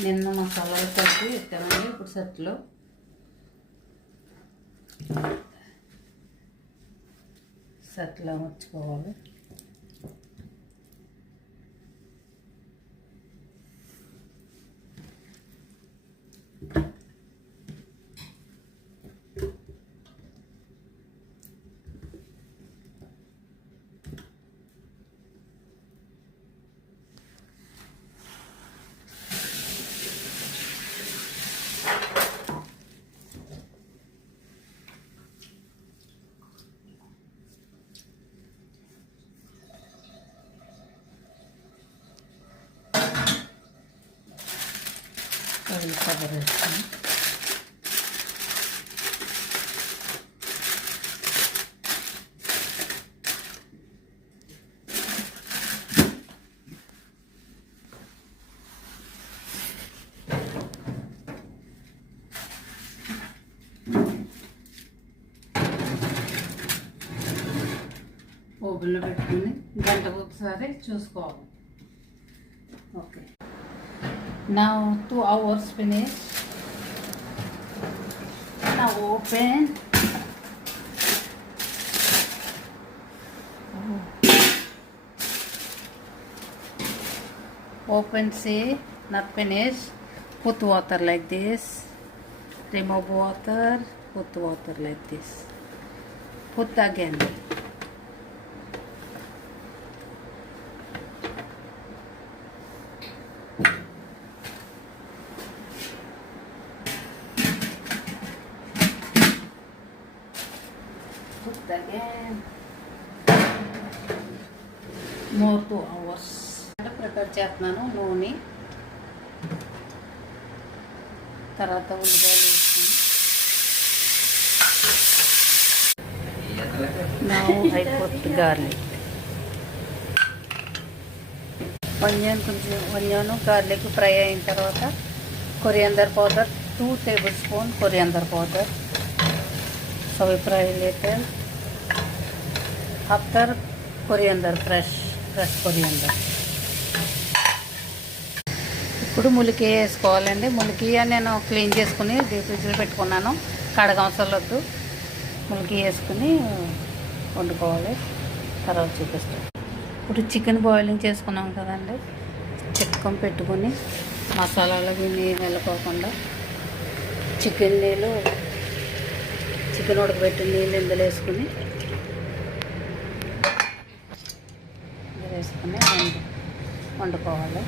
నిన్న మసాలాలు కలిపి ఎత్తామండి. ఇప్పుడు సెట్లో వచ్చుకోవాలి. కవర్ వేస్తాను. ఓవెన్లో పెట్టుకుని గంటకు ఒకసారి చూసుకోవాలి. Okay, now 2 hours finished. Now open, see, not finished. Put water like this, remove water, put water like this, put again. Again more 2 hours. Prepare చేస్తున్నాను. నూనె, తర్వాత ఉల్లిపాయలు వేసుకుని అయిపోతుంది. గార్లిక్, ఆనియన్ గార్లిక్ ఫ్రై అయిన తర్వాత coriander powder 2 tablespoons coriander powder. So we fry later. After coriander, fresh coriander. ఇప్పుడు ములికి వేసుకోవాలండి. ములికి నేను క్లీన్ చేసుకుని డీప్ ఫ్రిడ్జ్లో పెట్టుకున్నాను. కడగవసరం వద్దు. ములికి వేసుకుని వండుకోవాలి. తర్వాత చూపిస్తాను. ఇప్పుడు చికెన్ బాయిలింగ్ చేసుకున్నాం కదండి. చికెన్ పెట్టుకుని మసాలాలు నీళ్ళు వెళ్ళకోకుండా చికెన్ ఉడకబెట్టిన నీళ్ళు ఇందులో వేసుకుని వండుకోవాలి.